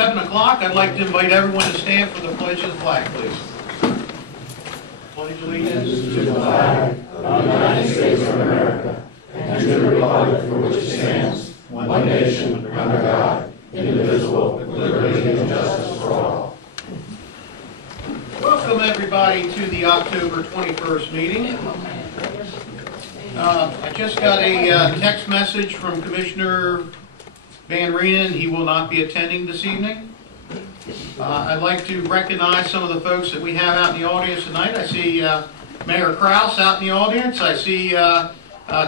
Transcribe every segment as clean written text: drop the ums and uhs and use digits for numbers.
7 o'clock. I'd like to invite everyone to stand for the pledge of the flag, please. Pledge allegiance to the flag of the United States of America and to the republic for which it stands, one nation, under God, indivisible, with liberty and justice for all. Welcome everybody to the October 21st meeting. I just got a text message from Commissioner Van Reenen. He will not be attending this evening. I'd like to recognize some of the folks that we have out in the audience tonight. I see Mayor Kraus out in the audience. I see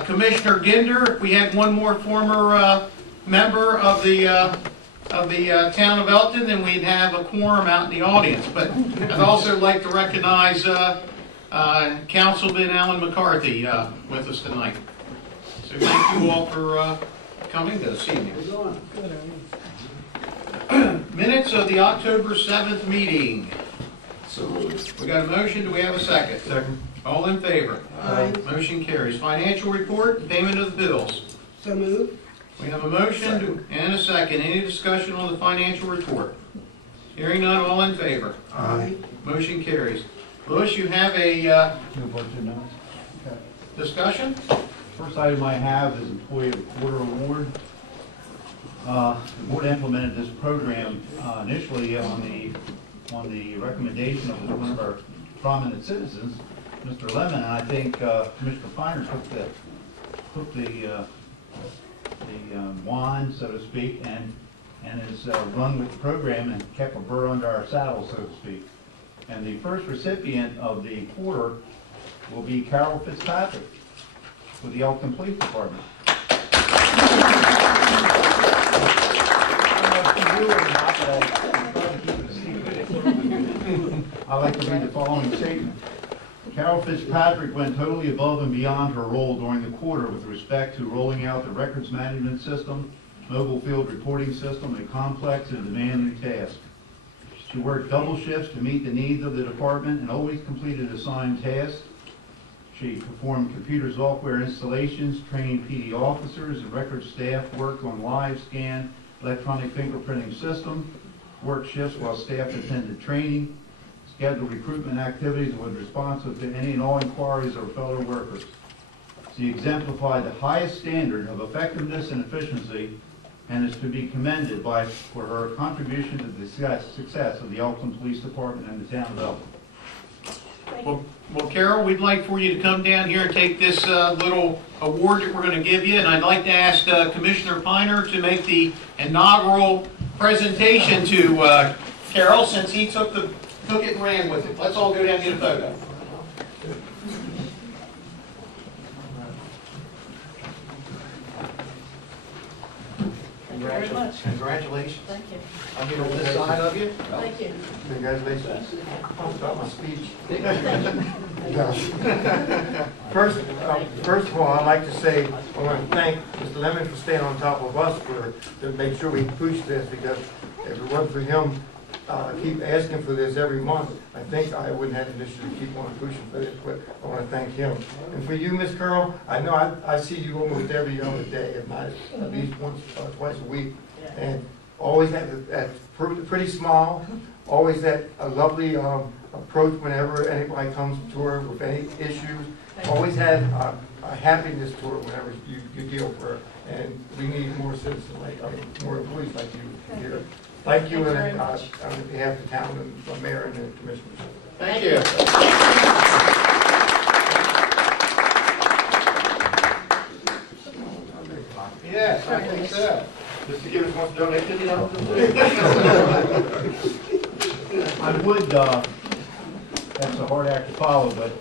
Commissioner Ginder. If we had one more former member of the town of Elkton, then we'd have a quorum out in the audience. But I'd also like to recognize Councilman Alan McCarthy with us tonight. So thank you all for coming this evening. Minutes of the October 7th meeting. We got a motion. Do we have a second? Second. All in favor? Aye. Motion carries. Financial report and payment of the bills. So moved. We have a motion and a second. Any discussion on the financial report? Hearing none, all in favor? Aye. Motion carries. Bush, you have a No budget notes. Okay. discussion? First item I have is Employee of the Quarter Award. The board implemented this program initially on the recommendation of one of our prominent citizens, Mr. Lemon, and I think Commissioner Feiner took the wand, so to speak, and has run with the program and kept a burr under our saddle, so to speak. And the first recipient of the quarter will be Carol Fitzpatrick with the Elkton Police Department. I'd like to read the following statement. Carol Fitzpatrick went totally above and beyond her role during the quarter with respect to rolling out the records management system, mobile field reporting system, a complex and demanding task. She worked double shifts to meet the needs of the department and always completed assigned tasks. She performed computer software installations, trained PD officers and record staff, worked on live scan, electronic fingerprinting system, worked shifts while staff attended training, scheduled recruitment activities, and was responsive to any and all inquiries of fellow workers. She exemplified the highest standard of effectiveness and efficiency and is to be commended for her contribution to the success of the Elkton Police Department and the town of Elkton. Well, Carol, we'd like for you to come down here and take this little award that we're going to give you, and I'd like to ask Commissioner Feiner to make the inaugural presentation to Carol, since he took it and ran with it. Let's all go down and get a photo. Very much. Congratulations. Thank you. I'll get on this side of you. Thank you. Congratulations. About my speech. First of all, I'd like to say I want to thank Mr. Lemon for staying on top of us to make sure we push this, because if it wasn't for him keep asking for this every month, I think I wouldn't have the initiative to keep on pushing for this. But I want to thank him. And for you, Miss Carol, I know I see you almost every other day, if not at least once or twice a week, and always had that pretty smile, always that lovely approach whenever anybody comes to her with any issues. Always had a happiness to her whenever you deal with her, and we need more citizens more employees like you here. Thank you, and on behalf of the town and the mayor and the commissioners. Thank you. Yes, I think so. Mr. Gibbons wants to donate $50. I would, that's a hard act to follow, but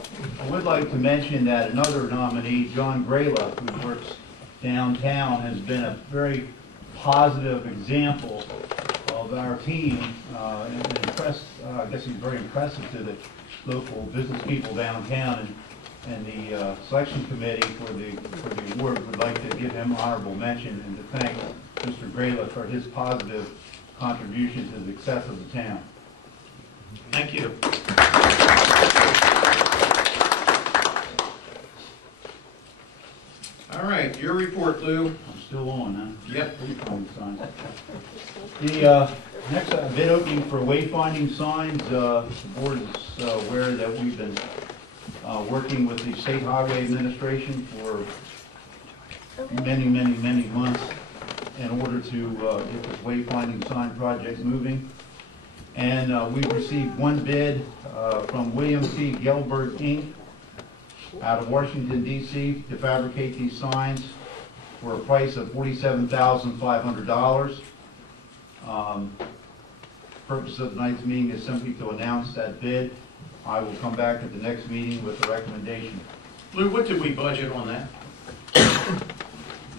I would like to mention that another nominee, John Grayla, who works downtown, has been a very positive example of our team, and impressed, I guess he's very impressive to the local business people downtown, and the selection committee for the award would like to give him honorable mention and to thank Mr. Grayla for his positive contribution to the success of the town. Thank you. All right, your report, Lou. I'm still on, huh? Yep. The Next, a bid opening for wayfinding signs. The board is aware that we've been working with the State Highway Administration for many months in order to get this wayfinding sign project moving. And we've received one bid from William T. Gelberg, Inc., out of Washington, D.C., to fabricate these signs for a price of $47,500. Purpose of tonight's meeting is simply to announce that bid. I will come back at the next meeting with a recommendation. Lou, what did we budget on that?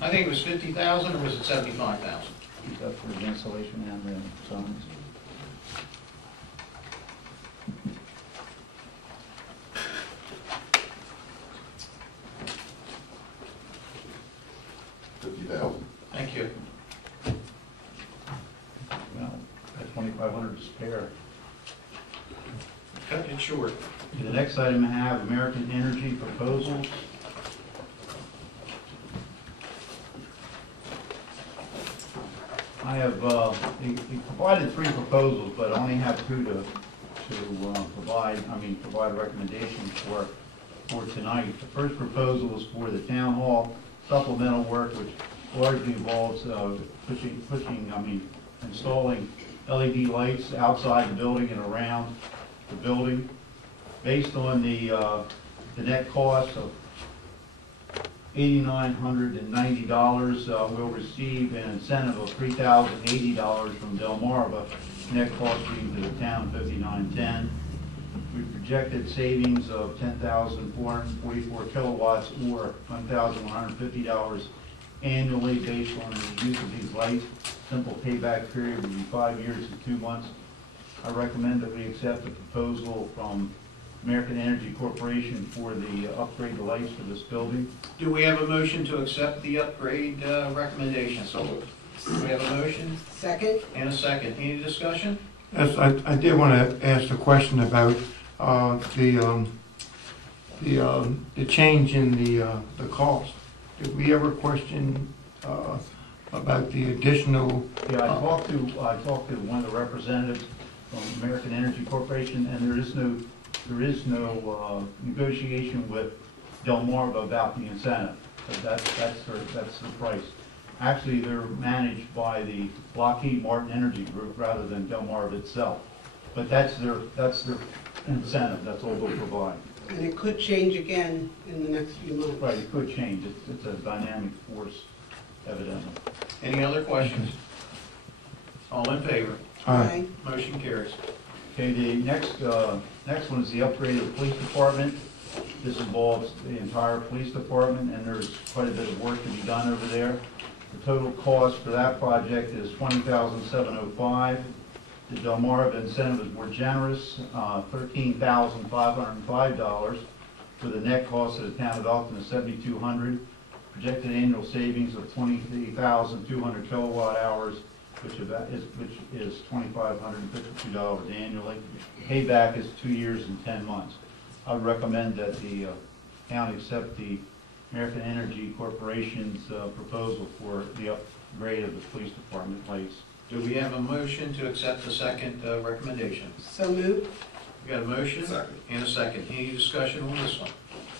I think it was 50,000, or was it 75,000? That's for the installation and the signs. $50,000. Thank you. Well, at 2,500 to spare. Cut it short. The next item I have, American Energy proposals. I have, he provided 3 proposals, but I only have 2 to provide recommendations for tonight. The first proposal is for the town hall supplemental work, which largely involves installing LED lights outside the building and around the building. Based on the net cost of $8,990, we'll receive an incentive of $3,080 from Delmarva, net cost being to the town $59.10. We projected savings of 10,444 kilowatts or $1,150 annually based on the use of these lights. Simple payback period would be 5 years and 2 months. I recommend that we accept the proposal from American Energy Corporation for the upgrade the lights for this building. Do we have a motion to accept the upgrade recommendation? So do we have a motion? Second? And a second. Any discussion? Yes, I did want to ask a question about the change in the cost. Did we ever question about the additional? Yeah, I talked to one of the representatives from American Energy Corporation, and there is no negotiation with Delmarva about the incentive. That's the price. Actually, they're managed by the Lockheed Martin Energy Group rather than Delmarva itself. But that's their incentive. That's all they'll provide. And it could change again in the next few months. Right, it could change. It's a dynamic force, evidently. Any other questions? All in favor? Aye. Motion carries. Okay, the next one is the upgrade of the police department. This involves the entire police department, and there's quite a bit of work to be done over there. The total cost for that project is $20,705. The Delmarva incentive is more generous, $13,505, with a net cost of the town of Elkton of $7,200. Projected annual savings of 23,200 kilowatt hours, which is $2,552 annually. Payback is 2 years and 10 months. I would recommend that the town accept the American Energy Corporation's proposal for the upgrade of the police department lights. Do we have a motion to accept the second recommendation? So moved? We got a motion? Second. And a second. Any discussion on this one?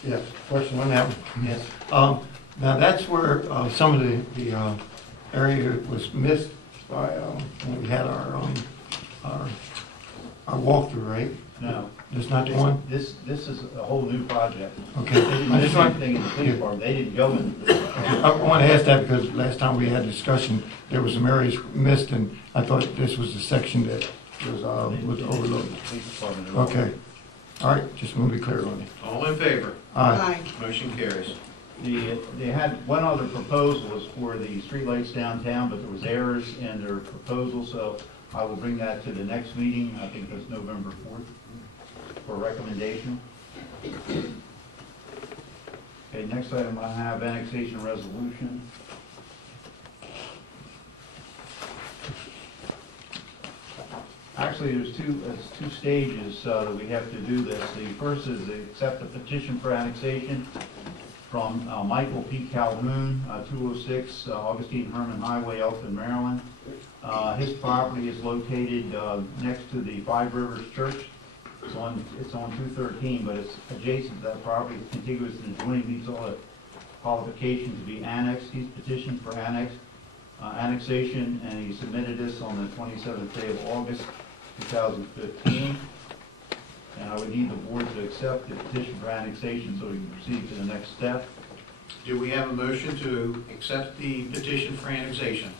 Yes, question on that one. Yes. Now, that's where some of the area was missed by when we had our walkthrough, right? No. That's not the one? This is a whole new project. Okay. They didn't I do just want, anything in the police department. They didn't go into the I want to ask that because last time we had discussion, there was some areas missed, and I thought this was the section that was overlooked. police department at all. Okay. All right, just want to be clear on it. All in favor? Aye. Motion carries. They had one other proposal was for the streetlights downtown, but there was errors in their proposal, so I will bring that to the next meeting. I think that's November 4th for recommendation. Okay, next item I have annexation resolution. Actually, there's two stages that we have to do this. The first is to accept the petition for annexation from Michael P. Calhoun, 206 Augustine Herman Highway, Elkton, Maryland. His property is located next to the Five Rivers Church. It's on 213, but it's adjacent to that property. It's contiguous and adjoining, meets all the qualifications to be annexed. He's petitioned for annexation, and he submitted this on the 27th day of August 2015. And I would need the board to accept the petition for annexation so we can proceed to the next step. Do we have a motion to accept the petition for annexation?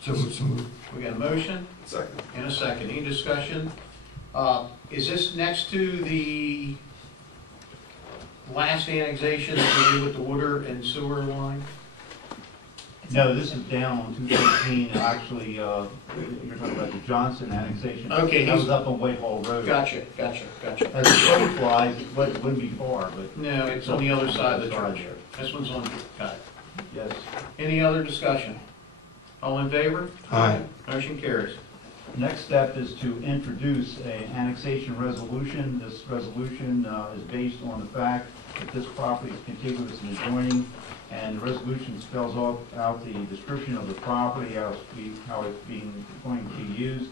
So moved. We got a motion Second. and a second. Any discussion? Is this next to the last annexation that we did with the water and sewer line? No, this is down on 213, actually, you're talking about the Johnson annexation. Okay, That was up on Whitehall Road. Gotcha. As the crow flies, it wouldn't be far, but No, it's on the other side of the church. This one's on, got it. yes. Any other discussion? All in favor? Aye. Motion carries. Next step is to introduce an annexation resolution. This resolution is based on the fact that this property is contiguous and adjoining, and the resolution spells out the description of the property, how it's going to be used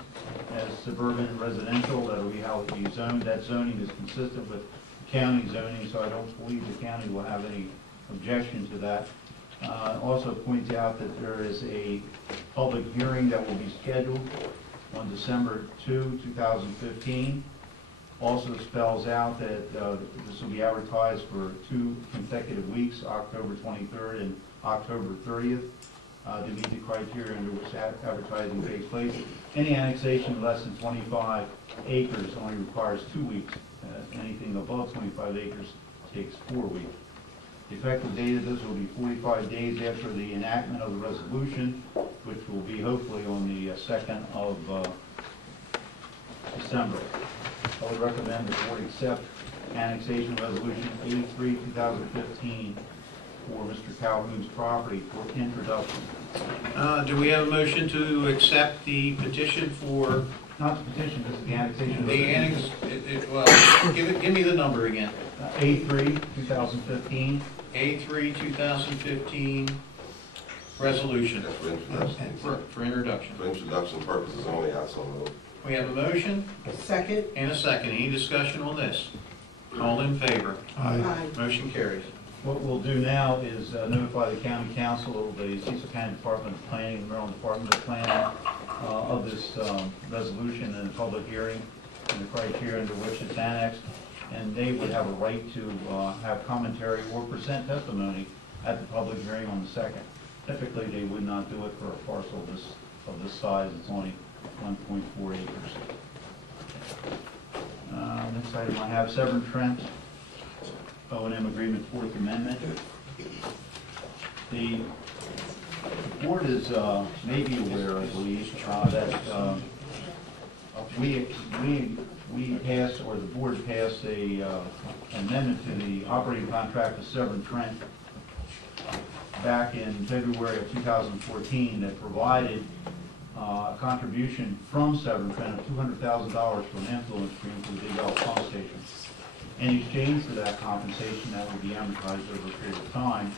as suburban residential. That'll be how it will be zoned. That zoning is consistent with county zoning, so I don't believe the county will have any objection to that. Also points out that there is a public hearing that will be scheduled on December 2, 2015. Also spells out that this will be advertised for 2 consecutive weeks, October 23rd and October 30th, to meet the criteria under which advertising takes place. Any annexation less than 25 acres only requires 2 weeks. Anything above 25 acres takes 4 weeks. The effective date of this will be 45 days after the enactment of the resolution, which will be hopefully on the 2nd of December. I would recommend the board accept annexation resolution 83, 2015 for Mr. Calhoun's property for introduction. Do we have a motion to accept the petition for Not the petition, this is the annexation. the annex? Well, give me the number again. A3, 2015. A3 2015 resolution That's for introduction. for introduction. For introduction purposes only, I so move. We have a motion Second? and a second. Any discussion on this? All in favor? Aye. Motion carries. What we'll do now is notify the county council, the Cecil County Department of Planning, and Maryland Department of Planning of this resolution and the public hearing and the criteria under which it's annexed. And they would have a right to have commentary or present testimony at the public hearing on the 2nd. Typically, they would not do it for a parcel of this size. It's only 1.4 acres. Next item I have, Severn Trent O&M Agreement, 4th Amendment. The board is maybe aware, I believe, that we passed, or the board passed a amendment to the operating contract with Severn Trent back in February of 2014 that provided a contribution from Severn Trent of $200,000 for an influence stream for the Big Elk pump station. In exchange for that compensation that would be amortized over a period of time,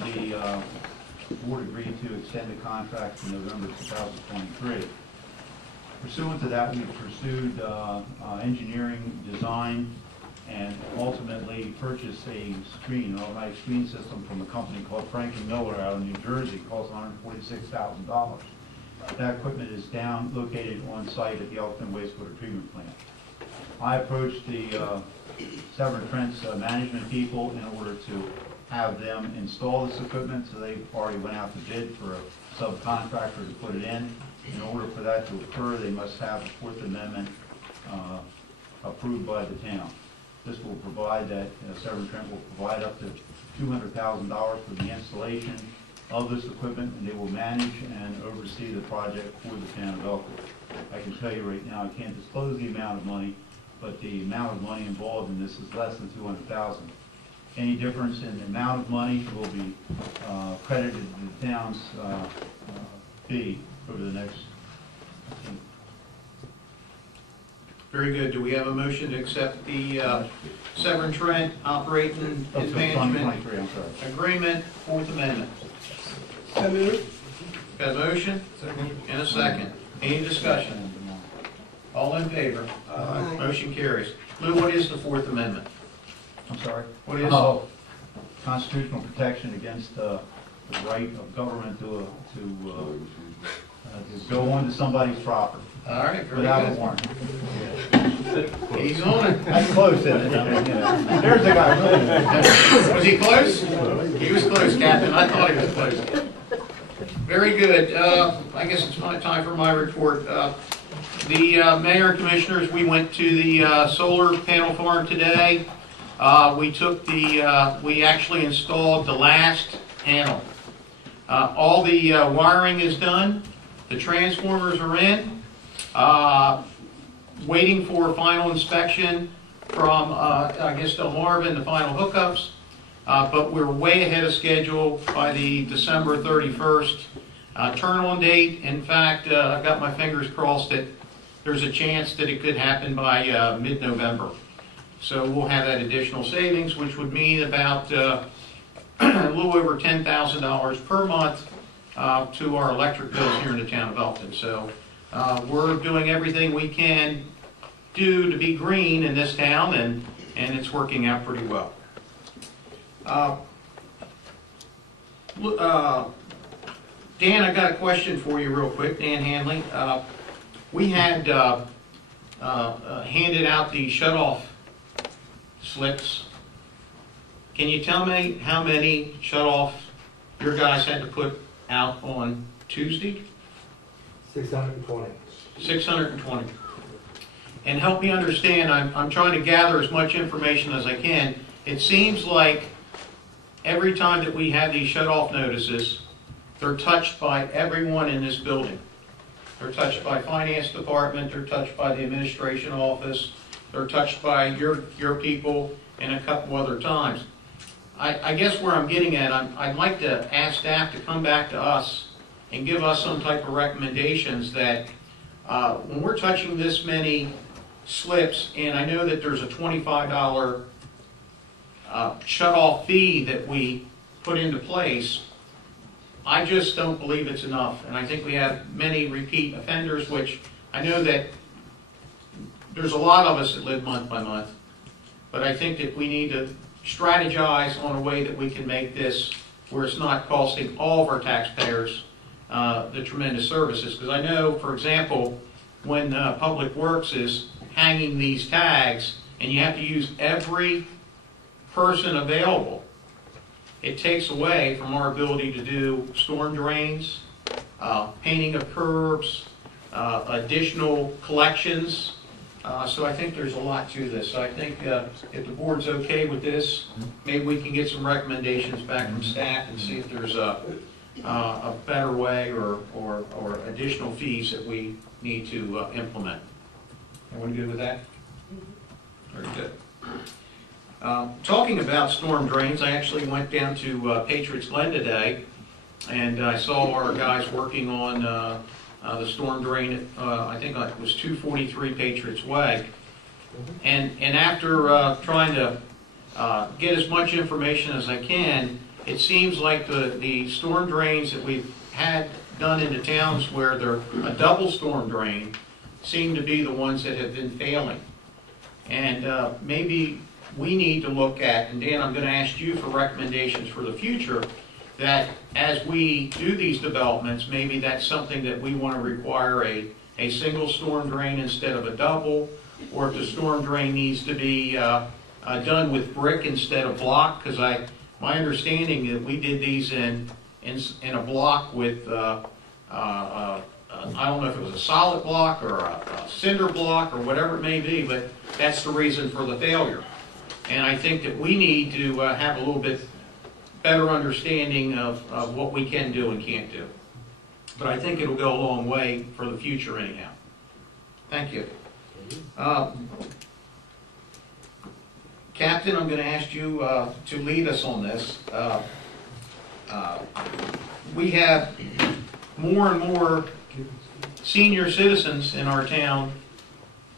the board agreed to extend the contract to November 2023. Pursuant to that, we pursued engineering, design, and ultimately purchased a screen, an automatic screen system from a company called Frank & Miller out of New Jersey. It cost $146,000. That equipment is located on site at the Elkton wastewater treatment plant. I approached the Severn Trent's management people in order to have them install this equipment, so they already went out to bid for a subcontractor to put it in. In order for that to occur, they must have the 4th Amendment approved by the town. This will provide that, Severn Trent will provide up to $200,000 for the installation of this equipment, and they will manage and oversee the project for the town of Elkton. I can tell you right now, I can't disclose the amount of money, but the amount of money involved in this is less than $200,000. Any difference in the amount of money will be credited to the town's fee over the next. Very good. Do we have a motion to accept the Severn Trent operating and management 2023, I'm sorry. agreement, 4th Amendment? So moved? Got a motion? And a second. Any discussion? All in favor? Aye. Motion carries. Lou, what is the Fourth Amendment? I'm sorry? What is? Oh, constitutional protection against the right of government to go onto somebody's property All right, very without a good. warrant. He's on it. That's close, isn't it? I mean, you know, there's the guy. Was he close? He was close, Captain. I thought he was close. Very good. I guess it's my time for my report. The mayor and commissioners, we went to the solar panel farm today. We actually installed the last panel. All the wiring is done. The transformers are in. Waiting for final inspection from, I guess, Delmarva, the final hookups. But we're way ahead of schedule by the December 31st turn-on date. In fact, I've got my fingers crossed that there's a chance that it could happen by mid-November. So we'll have that additional savings, which would mean about a little over $10,000 per month to our electric bills here in the town of Elkton. So we're doing everything we can do to be green in this town, and it's working out pretty well. Dan, I got a question for you real quick, Dan Hanley. We had handed out the shut-off slips. Can you tell me how many shut-offs your guys had to put out on Tuesday? 620. 620. And help me understand, I'm trying to gather as much information as I can. It seems like every time that we have these shut-off notices, they're touched by everyone in this building. They're touched by finance department, they're touched by the administration office, they're touched by your people, and a couple other times. I guess where I'm getting at, I'd like to ask staff to come back to us and give us some type of recommendations that when we're touching this many slips, and I know that there's a $25 shut-off fee that we put into place, I just don't believe it's enough. And I think we have many repeat offenders, which I know that there's a lot of us that live month by month, but I think that we need to strategize on a way that we can make this where it's not costing all of our taxpayers the tremendous services. Because I know, for example, when Public Works is hanging these tags and you have to use every person available, it takes away from our ability to do storm drains, painting of curbs, additional collections. So I think there's a lot to this. So I think if the board's okay with this, maybe we can get some recommendations back from staff and see if there's a better way or additional fees that we need to implement. Everyone good with that? Very good. Talking about storm drains, I actually went down to Patriots Glen today, and I saw our guys working on the storm drain. I think it was 243 Patriots Way. And after trying to get as much information as I can, it seems like the storm drains that we've had done in the towns where they're a double storm drain seem to be the ones that have been failing. And maybe we need to look at, and Dan, I'm going to ask you for recommendations for the future, that as we do these developments, maybe that's something that we want to require a single storm drain instead of a double, or if the storm drain needs to be done with brick instead of block, because my understanding is we did these in a block with, I don't know if it was a solid block or a cinder block or whatever it may be, but that's the reason for the failure. And I think that we need to have a little bit better understanding of what we can do and can't do. But I think it'll go a long way for the future anyhow. Thank you. Captain, I'm going to ask you to lead us on this. We have more and more senior citizens in our town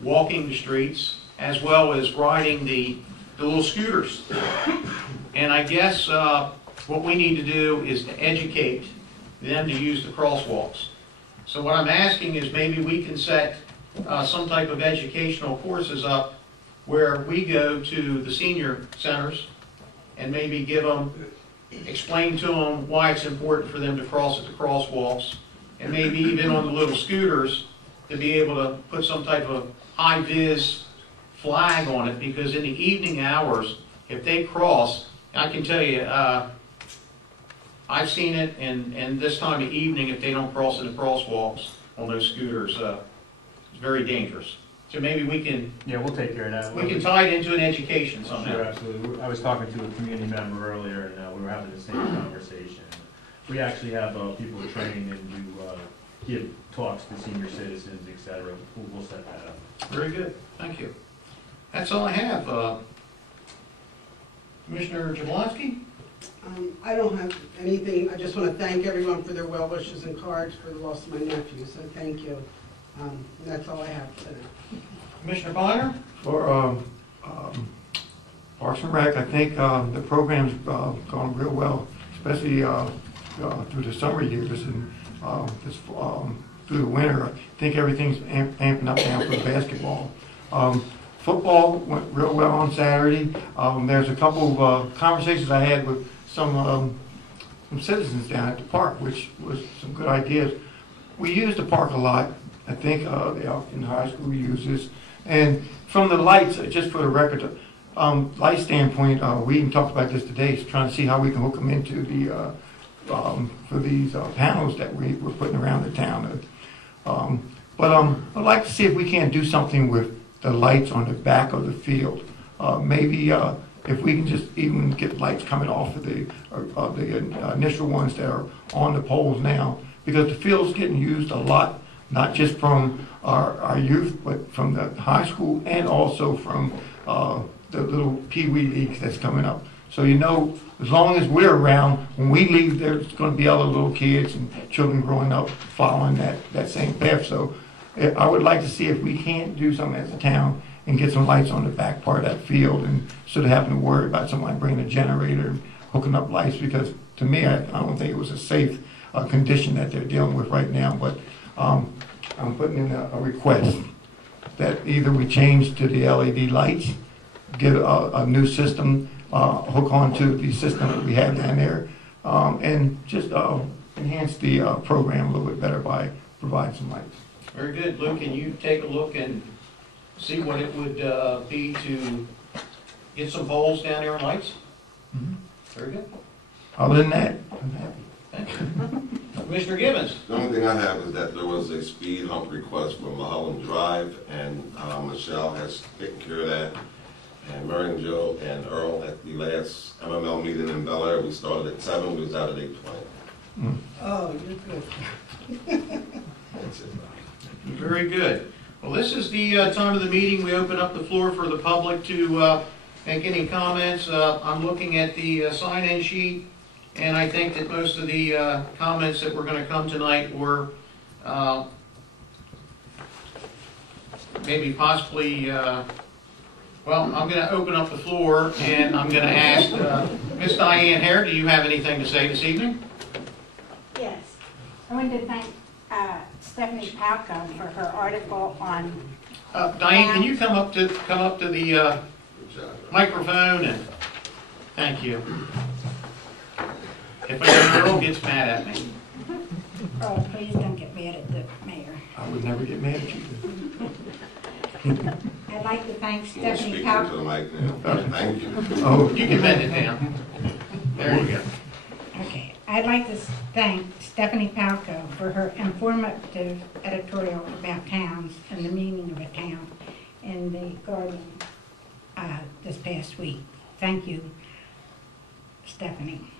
walking the streets as well as riding the little scooters. And I guess what we need to do is to educate them to use the crosswalks. So what I'm asking is maybe we can set some type of educational courses up where we go to the senior centers and maybe explain to them why it's important for them to cross at the crosswalks, and maybe even on the little scooters to be able to put some type of high-vis flag on it, because in the evening hours, if they cross, I can tell you, I've seen it, and this time of evening, if they don't cross in the crosswalks on those scooters, it's very dangerous. So maybe we can, Yeah, we'll take care of that. we can tie it into an education somehow. Sure, absolutely. I was talking to a community member earlier, and we were having the same conversation. We actually have people trained and do give talks to senior citizens, et cetera. We'll set that up. Very good, thank you. That's all I have. Commissioner Jablonski? I don't have anything. I just want to thank everyone for their well wishes and cards for the loss of my nephew, so thank you. That's all I have today. Commissioner Bonner? For Parks and Rec, I think the program's gone real well, especially through the summer years and through the winter. I think everything's amping up now for basketball. Football went real well on Saturday. There's a couple of conversations I had with some citizens down at the park, which was some good ideas. We use the park a lot. I think the Elkton High School uses. And from the lights, just for the record, light standpoint, we even talked about this today, trying to see how we can hook them into the for these panels that we're putting around the town. But I'd like to see if we can't do something with the lights on the back of the field. Maybe if we can just even get lights coming off of the initial ones that are on the poles now, because the field's getting used a lot, not just from our youth, but from the high school and also from the little pee-wee leagues that's coming up. So you know, as long as we're around, when we leave, there's going to be other little kids and children growing up following that same path. So I would like to see if we can't do something as a town and get some lights on the back part of that field, and instead of having to worry about somebody bringing a generator and hooking up lights, because to me, I don't think it was a safe condition that they're dealing with right now. But I'm putting in a request that either we change to the LED lights, get a new system, hook onto the system that we have down there, and just enhance the program a little bit better by providing some lights. Very good. Luke, can you take a look and see what it would be to get some poles down there and lights? Mm-hmm. Very good. Other than that, I'm happy. Thank you. Commissioner Gibbons? The only thing I have is that there was a speed hump request for Mulholland Drive, and Michelle has taken care of that. And Mary and Joe and Earl at the last MML meeting in Bel Air, we started at 7, we was out at 8:20. Oh, you're good. That's it. Very good. Well, this is the time of the meeting. We open up the floor for the public to make any comments. I'm looking at the sign-in sheet, and I think that most of the comments that were going to come tonight were maybe possibly, well, I'm going to open up the floor, and I'm going to ask Ms. Diane Hare, do you have anything to say this evening? Yes. I wanted to thank Stephanie Palco for her article on... Diane, can you come up to the Good job. microphone, and thank you. If a girl gets mad at me. Oh, please don't get mad at the mayor. I would never get mad at you. I'd like to thank You want to Stephanie speak into the Palco. mic now? Thank you. Oh, You can bend it down. There you go. Okay. I'd like to thank Stephanie Palco for her informative editorial about towns and the meaning of a town in the Guardian this past week. Thank you, Stephanie.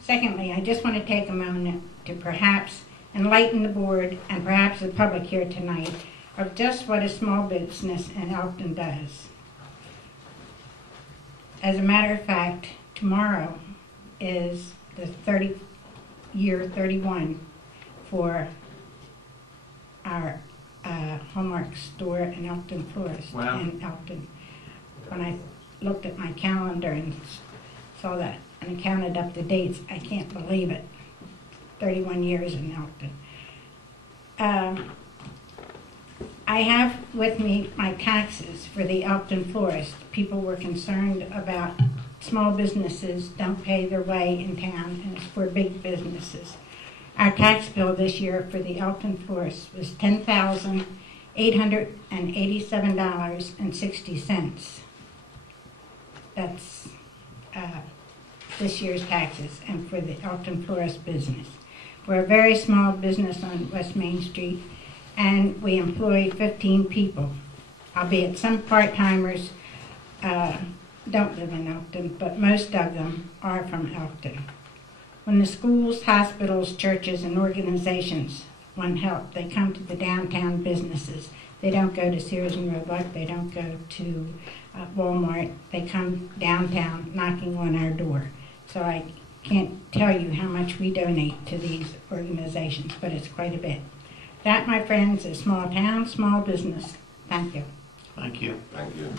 Secondly, I just want to take a moment to perhaps enlighten the board and perhaps the public here tonight of just what a small business in Elkton does. As a matter of fact, tomorrow is the year 31 for our Hallmark store in Elkton Florist. Wow. In Elkton. When I looked at my calendar and saw that and counted up the dates, I can't believe it. 31 years in Elkton. I have with me my taxes for the Elkton florist. People were concerned about small businesses don't pay their way in town, and it's for big businesses. Our tax bill this year for the Elkton florist was $10,887.60. That's this year's taxes, and for the Elkton florist business. We're a very small business on West Main Street, and we employ 15 people, albeit some part-timers don't live in Elkton, but most of them are from Elkton. When the schools, hospitals, churches, and organizations want help, they come to the downtown businesses. They don't go to Sears and Roebuck, they don't go to Walmart, they come downtown knocking on our door. So I can't tell you how much we donate to these organizations, but it's quite a bit. That, my friends, is small town, small business. Thank you. Thank you. Thank you.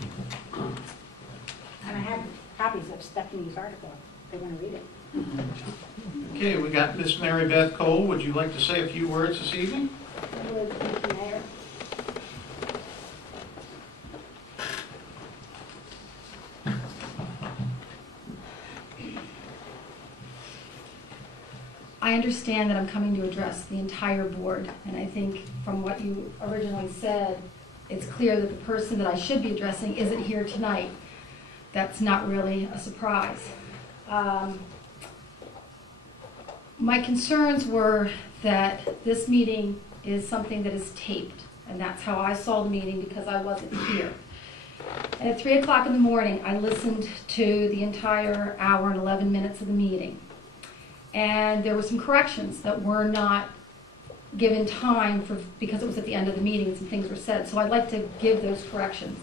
And I have copies of Stephanie's article, if they want to read it. Okay, we got Miss Mary Beth Cole. Would you like to say a few words this evening? Thank you, Mayor. I understand that I'm coming to address the entire board, and I think from what you originally said, it's clear that the person that I should be addressing isn't here tonight. That's not really a surprise. My concerns were that this meeting is something that is taped, and that's how I saw the meeting because I wasn't here. And at 3 o'clock in the morning, I listened to the entire hour and 11 minutes of the meeting. And there were some corrections that were not given time for, because it was at the end of the meeting and some things were said. So I'd like to give those corrections.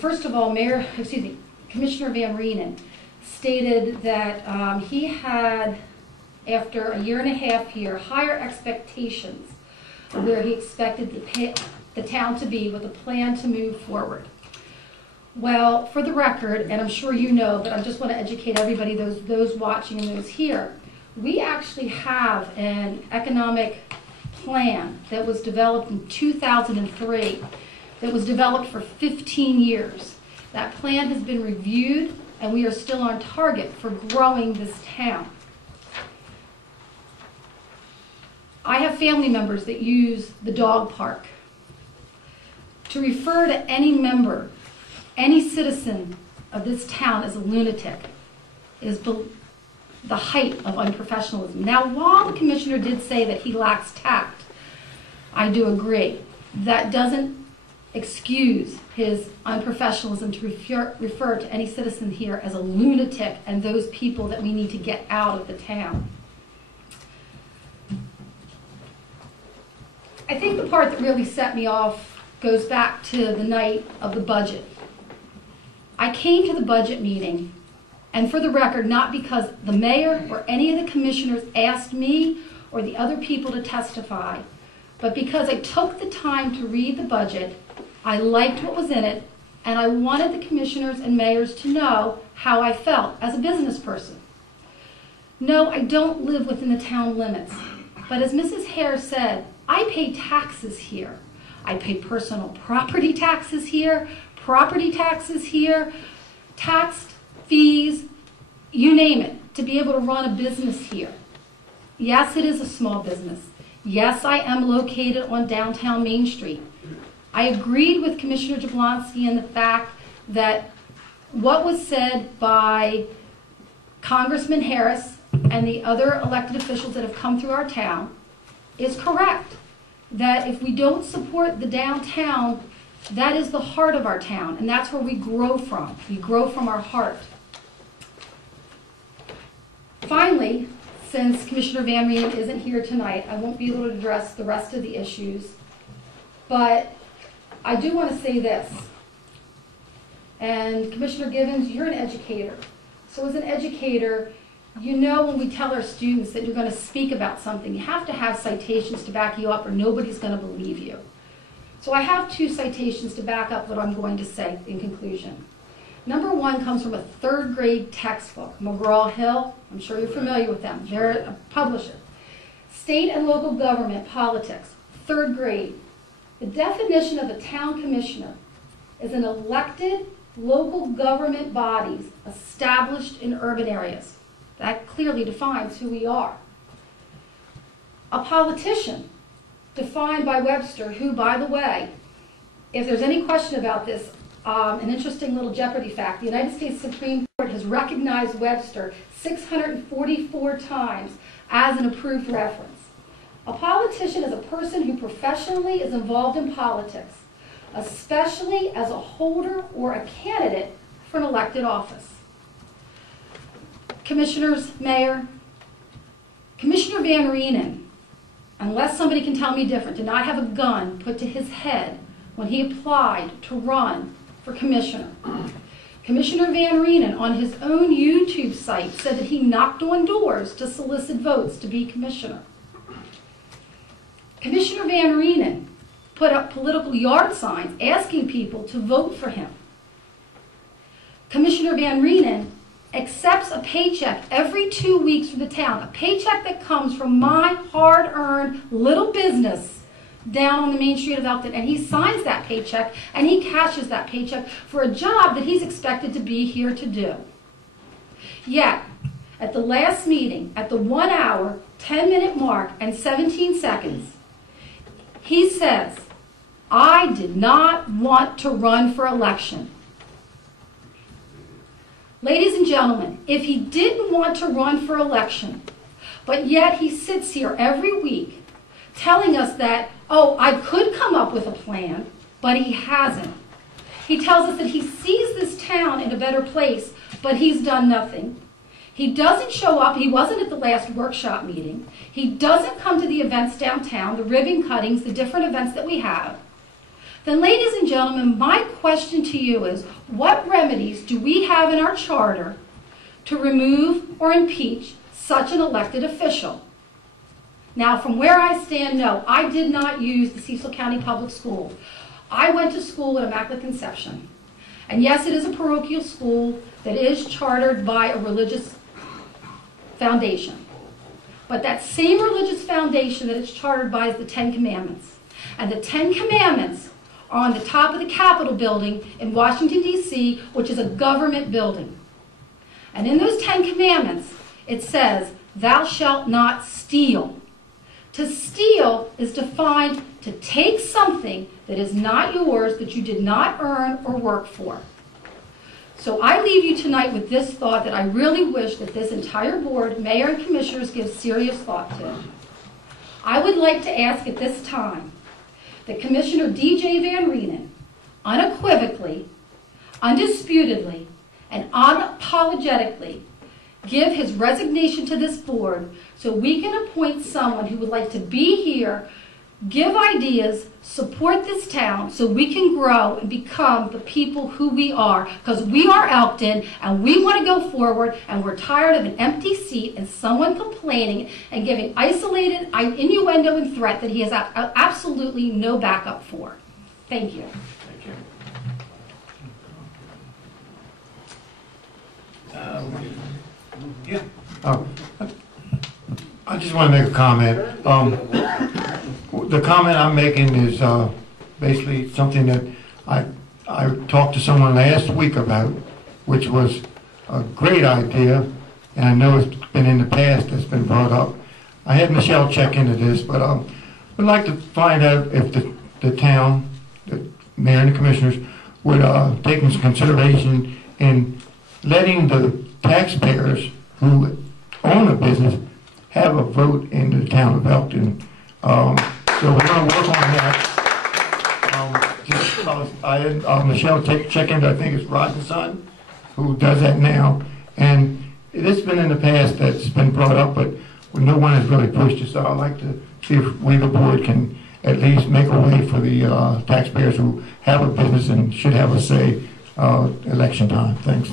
First of all, Commissioner Van Reenen stated that he had, after a year and a half here, higher expectations of where he expected the town to be with a plan to move forward. Well, for the record, and I'm sure you know, but I just want to educate everybody, those watching and those here, we actually have an economic plan that was developed in 2003 that was developed for 15 years. That plan has been reviewed, and we are still on target for growing this town. I have family members that use the dog park. To refer to any member, any citizen of this town as a lunatic is the height of unprofessionalism. Now, while the commissioner did say that he lacks tact, I do agree. That doesn't excuse his unprofessionalism to refer to any citizen here as a lunatic and those people that we need to get out of the town. I think the part that really set me off goes back to the night of the budget. I came to the budget meeting, and for the record, not because the mayor or any of the commissioners asked me or the other people to testify, but because I took the time to read the budget, I liked what was in it, and I wanted the commissioners and mayors to know how I felt as a business person. No, I don't live within the town limits, but as Mrs. Hare said, I pay taxes here. I pay personal property taxes here, taxed fees, you name it, to be able to run a business here. Yes, it is a small business. Yes, I am located on downtown Main Street. I agreed with Commissioner Jablonski in the fact that what was said by Congressman Harris and the other elected officials that have come through our town is correct. That if we don't support the downtown, that is the heart of our town, and that's where we grow from. We grow from our heart. Finally, since Commissioner Van Reenen isn't here tonight, I won't be able to address the rest of the issues, but I do want to say this. And Commissioner Givens, you're an educator. So as an educator, you know when we tell our students that you're going to speak about something, you have to have citations to back you up or nobody's going to believe you. So I have 2 citations to back up what I'm going to say in conclusion. Number 1 comes from a 3rd grade textbook, McGraw-Hill. I'm sure you're familiar with them. They're a publisher. State and local government politics, 3rd grade. The definition of a town commissioner is an elected local government bodies established in urban areas. That clearly defines who we are. A politician, defined by Webster, who, by the way, if there's any question about this, an interesting little Jeopardy fact, the United States Supreme Court has recognized Webster 644 times as an approved reference. A politician is a person who professionally is involved in politics, especially as a holder or a candidate for an elected office. Commissioners, Mayor, Commissioner Van Reenen, unless somebody can tell me different, did not have a gun put to his head when he applied to run for commissioner. Commissioner Van Reenen, on his own YouTube site, said that he knocked on doors to solicit votes to be commissioner. Commissioner Van Reenen put up political yard signs asking people to vote for him. Commissioner Van Reenen accepts a paycheck every 2 weeks from the town, a paycheck that comes from my hard-earned little business down on the main street of Elkton, and he signs that paycheck and he cashes that paycheck for a job that he's expected to be here to do. Yet, at the last meeting, at the 1 hour, 10-minute mark and 17 seconds, he says, "I did not want to run for election." Ladies and gentlemen, if he didn't want to run for election, but yet he sits here every week telling us that, oh, I could come up with a plan, but he hasn't. He tells us that he sees this town in a better place, but he's done nothing. He doesn't show up. He wasn't at the last workshop meeting. He doesn't come to the events downtown, the ribbon cuttings, the different events that we have. Then, ladies and gentlemen, my question to you is, what remedies do we have in our charter to remove or impeach such an elected official? Now, from where I stand, no, I did not use the Cecil County Public Schools. I went to school at Immaculate Conception. And yes, it is a parochial school that is chartered by a religious foundation. But that same religious foundation that it's chartered by is the 10 Commandments. And the 10 Commandments are on the top of the Capitol building in Washington, D.C., which is a government building. And in those 10 Commandments, it says, "Thou shalt not steal." To steal is defined to take something that is not yours, that you did not earn or work for. So I leave you tonight with this thought that I really wish that this entire board, mayor and commissioners, give serious thought to. I would like to ask at this time that Commissioner D.J. Van Reenen unequivocally, undisputedly, and unapologetically give his resignation to this board so we can appoint someone who would like to be here, give ideas, support this town so we can grow and become the people who we are, because we are Elkton and we want to go forward, and we're tired of an empty seat and someone complaining and giving isolated innuendo and threat that he has absolutely no backup for. Thank you. Thank you. Yeah. I just want to make a comment. The comment I'm making is basically something that I talked to someone last week about, which was a great idea, and I know it's been in the past that's been brought up. I had Michelle check into this, but I'd like to find out if the town, the mayor and the commissioners, would take into consideration in letting the taxpayers who own a business have a vote in the town of Elkton. So we're going to work on that. Just because I had Michelle check into, I think it's Rod and Son, who does that now. And it's been in the past that's been brought up, but no one has really pushed it. So I'd like to see if we, the board, can at least make a way for the taxpayers who have a business and should have a say election time. Thanks.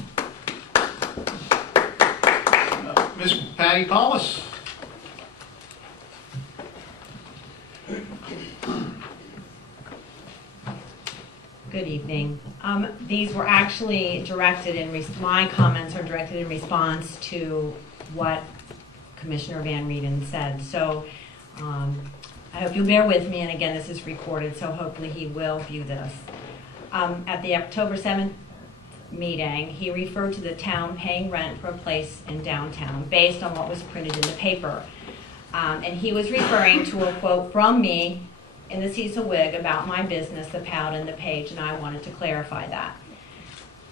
Ms. Patty Paulus. Good evening. These were actually directed my comments are directed in response to what Commissioner Van Reenen said. So I hope you'll bear with me, and again, this is recorded, so hopefully he will view this. At the October 7th meeting, he referred to the town paying rent for a place in downtown based on what was printed in the paper. And he was referring to a quote from me in the Cecil Whig about my business, the Pound and the Page, and I wanted to clarify that.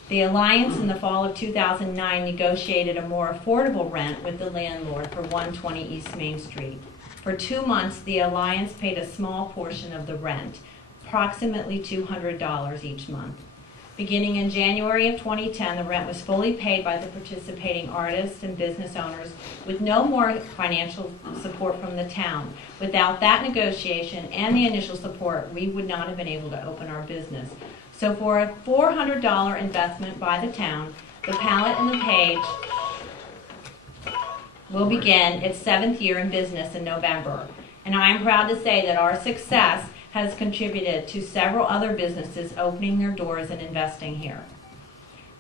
The Alliance in the fall of 2009 negotiated a more affordable rent with the landlord for 120 East Main Street. For 2 months, the Alliance paid a small portion of the rent, approximately $200 each month. Beginning in January of 2010, the rent was fully paid by the participating artists and business owners with no more financial support from the town. Without that negotiation and the initial support, we would not have been able to open our business. So for a $400 investment by the town, the Palette and the Page will begin its 7th year in business in November. And I am proud to say that our success has contributed to several other businesses opening their doors and investing here.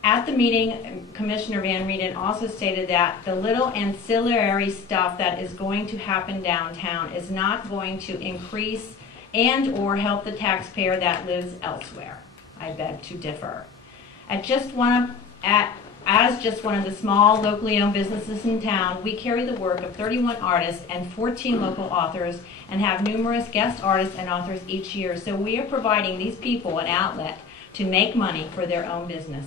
At the meeting, Commissioner Van Rieden also stated that the little ancillary stuff that is going to happen downtown is not going to increase and or help the taxpayer that lives elsewhere. I beg to differ. As just one of the small locally owned businesses in town, we carry the work of 31 artists and 14 local authors and have numerous guest artists and authors each year. So we are providing these people an outlet to make money for their own business.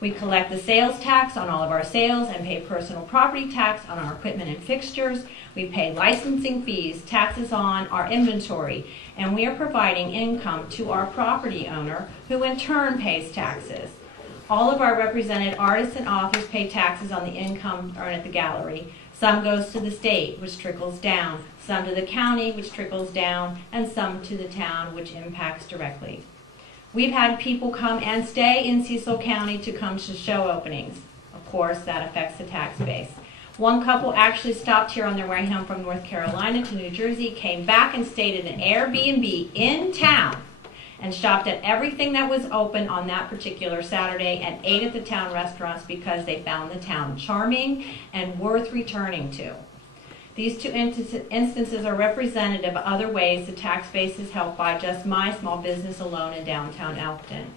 We collect the sales tax on all of our sales and pay personal property tax on our equipment and fixtures. We pay licensing fees, taxes on our inventory, and we are providing income to our property owner, who in turn pays taxes. All of our represented artists and authors pay taxes on the income earned at the gallery. Some goes to the state, which trickles down, some to the county, which trickles down, and some to the town, which impacts directly. We've had people come and stay in Cecil County to come to show openings. Of course, that affects the tax base. One couple actually stopped here on their way home from North Carolina to New Jersey, came back and stayed in an Airbnb in town, and shopped at everything that was open on that particular Saturday and ate at the town restaurants because they found the town charming and worth returning to. These two instances are representative of other ways the tax base is helped by just my small business alone in downtown Elkton.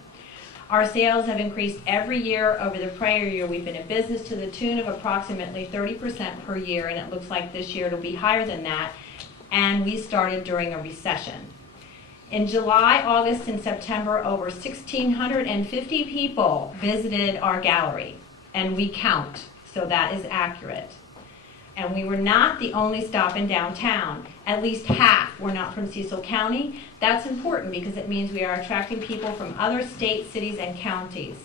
Our sales have increased every year over the prior year. We've been in business to the tune of approximately 30% per year, and it looks like this year it'll be higher than that, and we started during a recession. In July, August, and September, over 1,650 people visited our gallery, and we count, so that is accurate. And we were not the only stop in downtown. At least half were not from Cecil County. That's important because it means we are attracting people from other states, cities, and counties.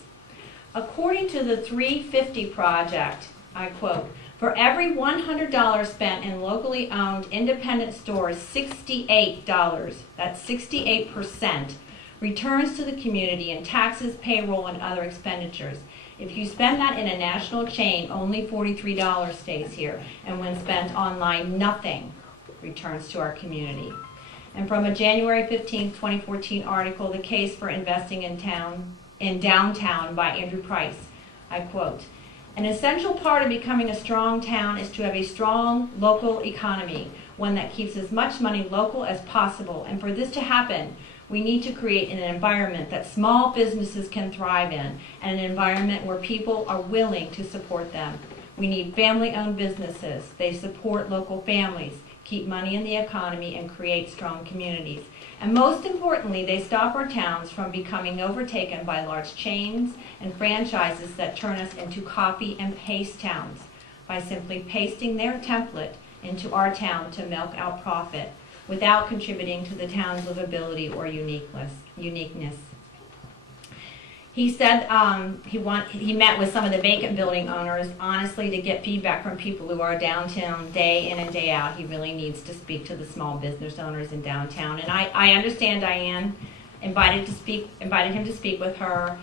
According to the 350 Project, I quote, for every $100 spent in locally owned independent stores, $68, that's 68%, returns to the community in taxes, payroll, and other expenditures. If you spend that in a national chain, only $43 stays here. And when spent online, nothing returns to our community. And from a January 15, 2014 article, The Case for Investing in Downtown by Andrew Price, I quote, an essential part of becoming a strong town is to have a strong local economy, one that keeps as much money local as possible. And for this to happen, we need to create an environment that small businesses can thrive in, and an environment where people are willing to support them. We need family-owned businesses. They support local families, keep money in the economy, and create strong communities. And most importantly, they stop our towns from becoming overtaken by large chains and franchises that turn us into copy and paste towns by simply pasting their template into our town to milk out profit without contributing to the town's livability or uniqueness. He said he met with some of the vacant building owners, honestly, to get feedback from people who are downtown day in and day out. He really needs to speak to the small business owners in downtown. And I understand Diane invited him to speak with her.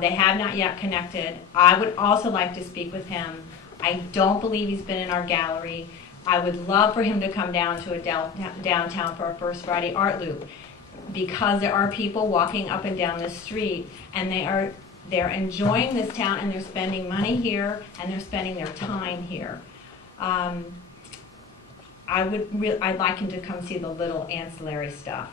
They have not yet connected. I would also like to speak with him. I don't believe he's been in our gallery. I would love for him to come down to downtown for our First Friday Art Loop, because there are people walking up and down this street, and they're enjoying this town, and they're spending money here, and they're spending their time here. I'd like him to come see the little ancillary stuff.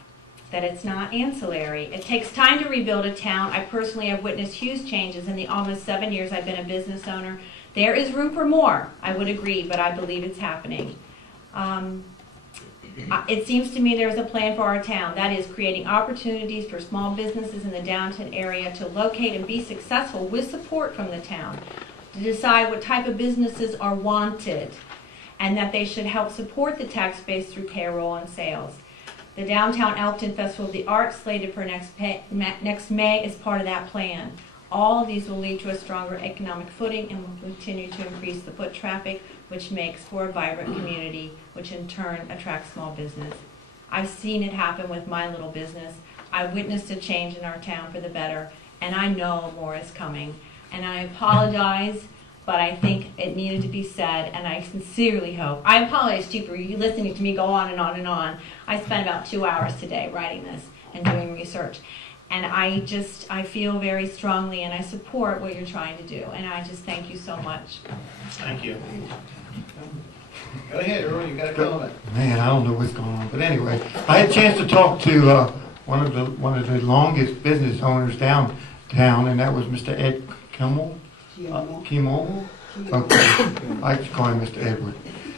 That it's not ancillary. It takes time to rebuild a town. I personally have witnessed huge changes in the almost 7 years I've been a business owner. There is room for more, I would agree, but I believe it's happening. It seems to me there's a plan for our town. That is creating opportunities for small businesses in the downtown area to locate and be successful with support from the town, to decide what type of businesses are wanted, and that they should help support the tax base through payroll and sales. The Downtown Elkton Festival of the Arts, slated for next May, is part of that plan. All of these will lead to a stronger economic footing and will continue to increase the foot traffic, which makes for a vibrant community, which in turn attracts small business. I've seen it happen with my little business. I witnessed a change in our town for the better, and I know more is coming. And I apologize, but I think it needed to be said, and I sincerely hope. I apologize to you for you listening to me go on and on and on. I spent about 2 hours today writing this and doing research. And I feel very strongly, and I support what you're trying to do. And I just thank you so much. Thank you. Go ahead, Earl, you got a comment. Man, I don't know what's going on, but anyway, I had a chance to talk to one of the longest business owners downtown, and that was Mr. Ed Kimmel. Kimmel. Okay, I just call him Mr. Edward.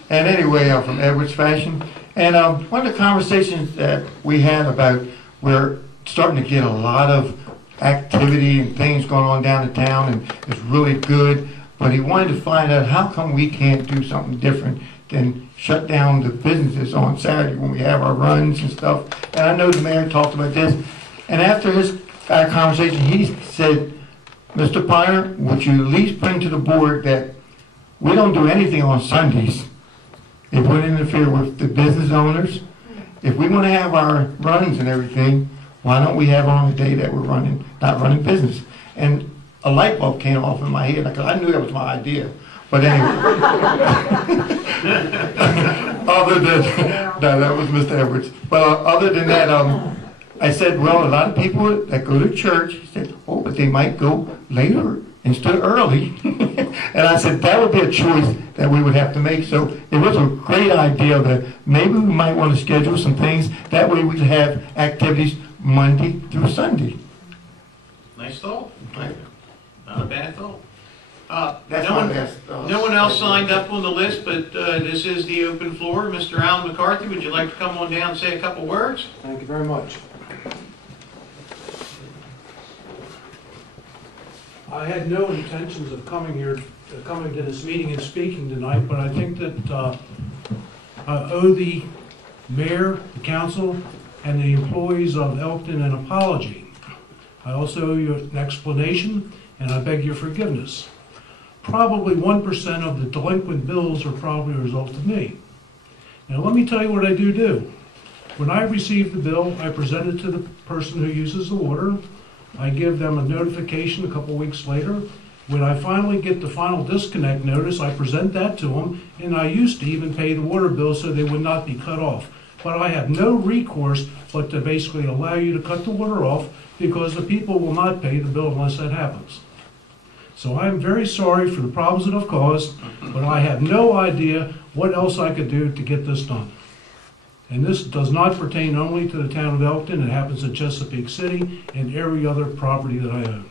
And anyway, from Edwards Fashion, and one of the conversations that we had about we're starting to get a lot of activity and things going on down in town, and it's really good. But he wanted to find out how come we can't do something different than shut down the businesses on Saturday when we have our runs and stuff. And I know the mayor talked about this. And after our conversation, he said, Mr. Piner, would you at least bring to the board that we don't do anything on Sundays. It would interfere with the business owners. If we want to have our runs and everything, why don't we have it on the day that we're not running business? And a light bulb came off in my head. I knew that was my idea. But anyway, other than, no, that was Mr. Edwards. But other than that, I said, well, a lot of people that go to church, he said, oh, but they might go later instead of early. And I said, that would be a choice that we would have to make. So it was a great idea that maybe we might want to schedule some things. That way we could have activities Monday through Sunday. Nice thought. Not a bad thought. That's no one else signed up on the list, but this is the open floor. Mr. Alan McCarthy, would you like to come on down and say a couple words? Thank you very much. I had no intentions of coming to this meeting and speaking tonight, but I think that I owe the mayor, the council, and the employees of Elkton an apology. I also owe you an explanation, and I beg your forgiveness. Probably 1% of the delinquent bills are probably a result of me. Now let me tell you what I do. When I receive the bill, I present it to the person who uses the water. I give them a notification a couple weeks later. When I finally get the final disconnect notice, I present that to them, and I used to even pay the water bill so they would not be cut off. But I have no recourse but to basically allow you to cut the water off, because the people will not pay the bill unless that happens. So I'm very sorry for the problems that I've caused, but I have no idea what else I could do to get this done. And this does not pertain only to the town of Elkton. It happens in Chesapeake City and every other property that I own.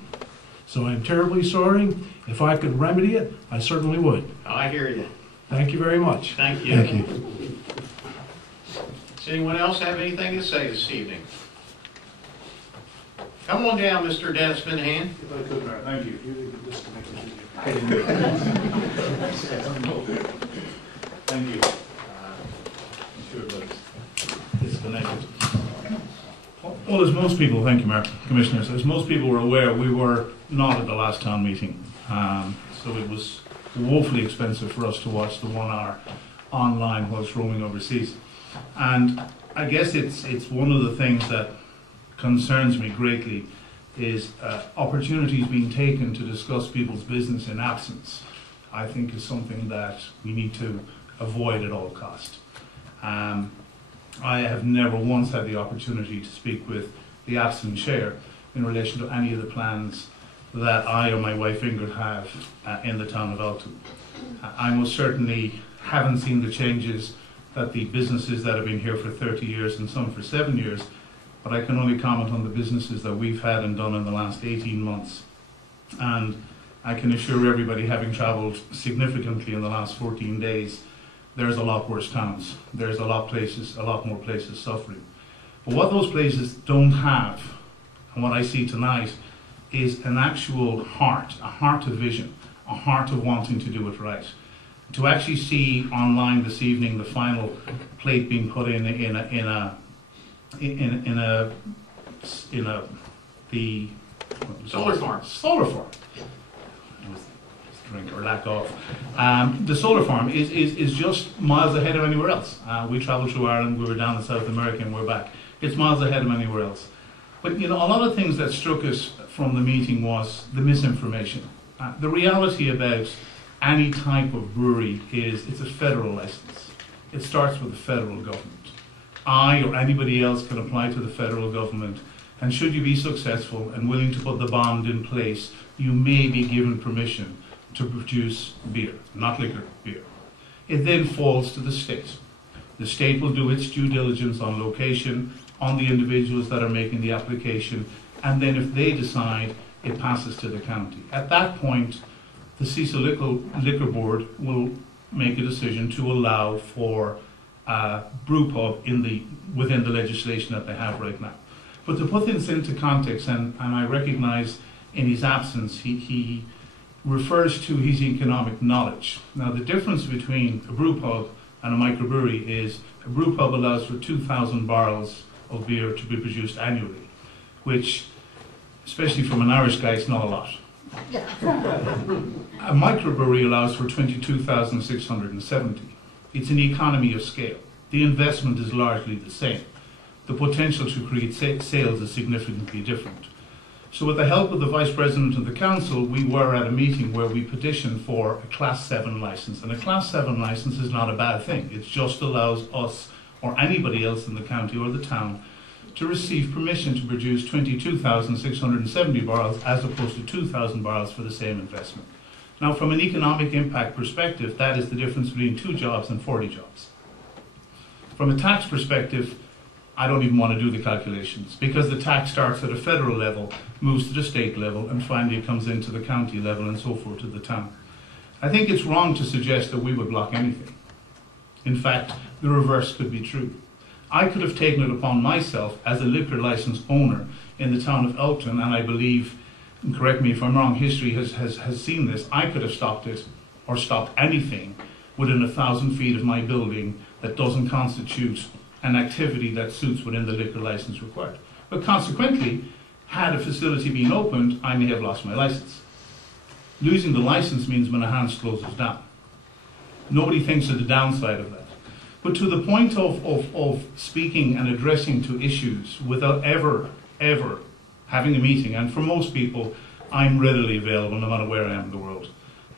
So I'm terribly sorry. If I could remedy it, I certainly would. I hear you. Thank you very much. Thank you. Thank you. Does anyone else have anything to say this evening? Come on down, Mr. Dennis Minahan. If I could, Mayor, thank you. Thank you. Sure, but disconnected. Well, as most people, thank you, Mayor, Commissioners, as most people were aware, we were not at the last town meeting. So it was woefully expensive for us to watch the 1 hour online whilst roaming overseas. And I guess it's one of the things that concerns me greatly is opportunities being taken to discuss people's business in absence. I think is something that we need to avoid at all cost. I have never once had the opportunity to speak with the absent chair in relation to any of the plans that I or my wife Ingrid have in the town of Elkton. I most certainly haven't seen the changes that the businesses that have been here for 30 years and some for 7 years, but I can only comment on the businesses that we've had and done in the last 18 months. And I can assure everybody, having travelled significantly in the last 14 days, there's a lot worse towns. There's a lot more places suffering. But what those places don't have, and what I see tonight, is an actual heart, a heart of vision, a heart of wanting to do it right. To actually see online this evening the final plate being put in the Solar farm. Solar farm. Drink or lack of. The solar farm is just miles ahead of anywhere else. We travelled through Ireland, we were down in South America, and we're back. It's miles ahead of anywhere else. But a lot of things that struck us from the meeting was the misinformation. The reality about any type of brewery is it's a federal license. It starts with the federal government. I or anybody else can apply to the federal government, and should you be successful and willing to put the bond in place, you may be given permission to produce beer, not liquor, beer. It then falls to the state. The state will do its due diligence on location, on the individuals that are making the application, and then if they decide, it passes to the county. At that point, the Cecil Liquor Board will make a decision to allow for a brew pub within the legislation that they have right now. But to put things into context, and I recognise in his absence, he refers to his economic knowledge. Now, the difference between a brew pub and a microbrewery is a brew pub allows for 2,000 barrels of beer to be produced annually, which, especially from an Irish guy, is not a lot. A microbrewery allows for 22,670. It's an economy of scale. The investment is largely the same. The potential to create sales is significantly different. So with the help of the Vice President of the Council, we were at a meeting where we petitioned for a Class 7 license. And a Class 7 license is not a bad thing. It just allows us or anybody else in the county or the town to receive permission to produce 22,670 barrels as opposed to 2,000 barrels for the same investment. Now, from an economic impact perspective, that is the difference between 2 jobs and 40 jobs. From a tax perspective, I don't even want to do the calculations because the tax starts at a federal level, moves to the state level, and finally it comes into the county level and so forth to the town. I think it's wrong to suggest that we would block anything. In fact, the reverse could be true. I could have taken it upon myself as a liquor license owner in the town of Elkton, and I believe, and correct me if I'm wrong, history has seen this, I could have stopped it or stopped anything within 1,000 feet of my building that doesn't constitute an activity that suits within the liquor license required. But consequently, had a facility been opened, I may have lost my license. Losing the license means when a hand closes down. Nobody thinks of the downside of that. But to the point of speaking and addressing to issues without ever having a meeting, and for most people, I'm readily available no matter where I am in the world.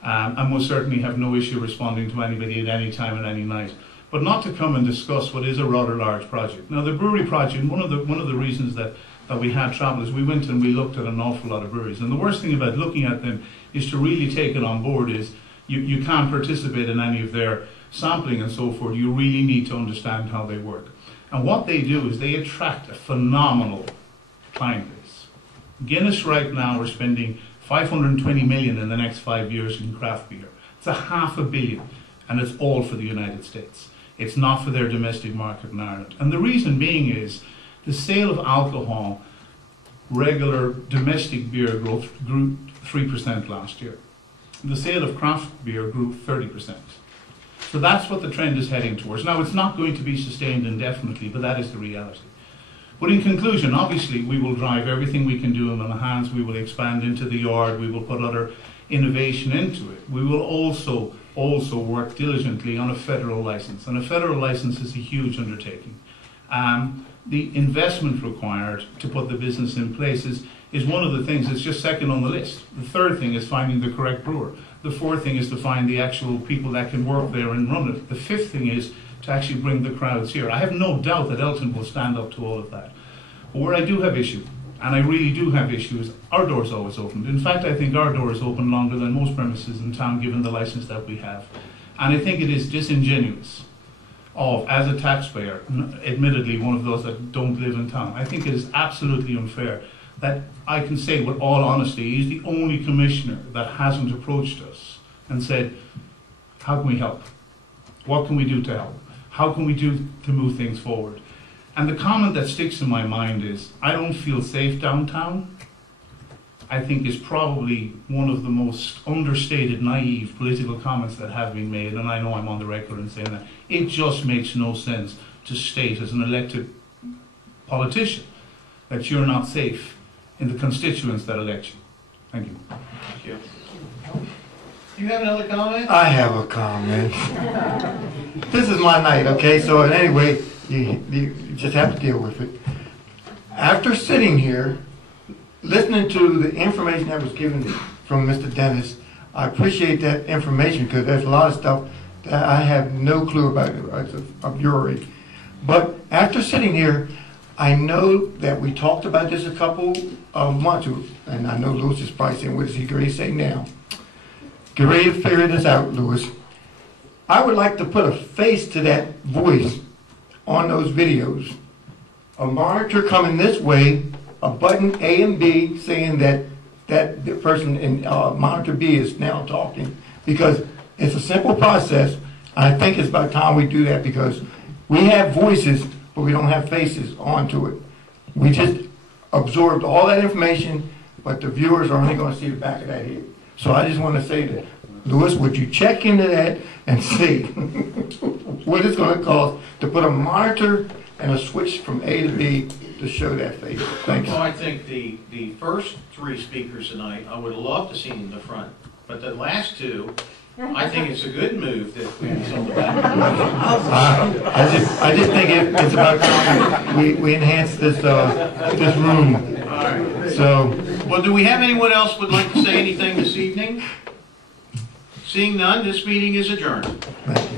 I most certainly have no issue responding to anybody at any time and any night. But not to come and discuss what is a rather large project. Now, the brewery project, one of the reasons that we had travel is we went and we looked at an awful lot of breweries. And the worst thing about looking at them is to really take it on board is you can't participate in any of their sampling and so forth. You really need to understand how they work. And what they do is they attract a phenomenal client base. Guinness right now are spending 520 million in the next 5 years in craft beer. It's $500 million, and it's all for the United States. It's not for their domestic market in Ireland. And the reason being is the sale of alcohol, regular domestic beer grew 3% last year. The sale of craft beer grew 30%. So that's what the trend is heading towards. Now, it's not going to be sustained indefinitely, but that is the reality. But in conclusion, obviously, we will drive everything we can do in our hands. We will expand into the yard. We will put other innovation into it. We will also work diligently on a federal license. And a federal license is a huge undertaking. The investment required to put the business in place is one of the things that's just second on the list. The third thing is finding the correct brewer. The fourth thing is to find the actual people that can work there and run it. The fifth thing is to actually bring the crowds here. I have no doubt that Elkton will stand up to all of that. But where I do have issue, and I really do have issues, our door's always opened. In fact, I think our door is open longer than most premises in town given the license that we have. And I think it is disingenuous of, as a taxpayer, admittedly one of those that don't live in town, I think it is absolutely unfair that I can say with all honesty, he's the only commissioner that hasn't approached us and said, how can we help? What can we do to help? How can we do to move things forward? And the comment that sticks in my mind is, I don't feel safe downtown. I think is probably one of the most understated, naive political comments that have been made, and I know I'm on the record in saying that. It just makes no sense to state as an elected politician that you're not safe in the constituents that elect you. Thank you. Thank you. Do you have another comment? I have a comment. This is my night, okay? So anyway, you just have to deal with it. After sitting here, listening to the information that was given from Mr. Dennis, I appreciate that information because there's a lot of stuff that I have no clue about of your age. But after sitting here, I know that we talked about this a couple of months ago, and I know Lewis is probably saying, what is he going to say now? Get ready to figure this out, Lewis. I would like to put a face to that voice on those videos. A monitor coming this way, a button A and B saying that the person in monitor B is now talking, because it's a simple process. I think it's about time we do that because we have voices, but we don't have faces onto it. We just absorbed all that information, but the viewers are only going to see the back of that head. So I just want to say that, Lewis, would you check into that and see what it's going to cost to put a monitor and a switch from A to B to show that face? Thanks. Well, I think the first three speakers tonight, I would love to see them in the front. But the last two, I think it's a good move that we have some of the back. I just think it's about time we enhance this room. All right. So, Well, do we have anyone else would like to say anything this evening? Seeing none, this meeting is adjourned. thank you.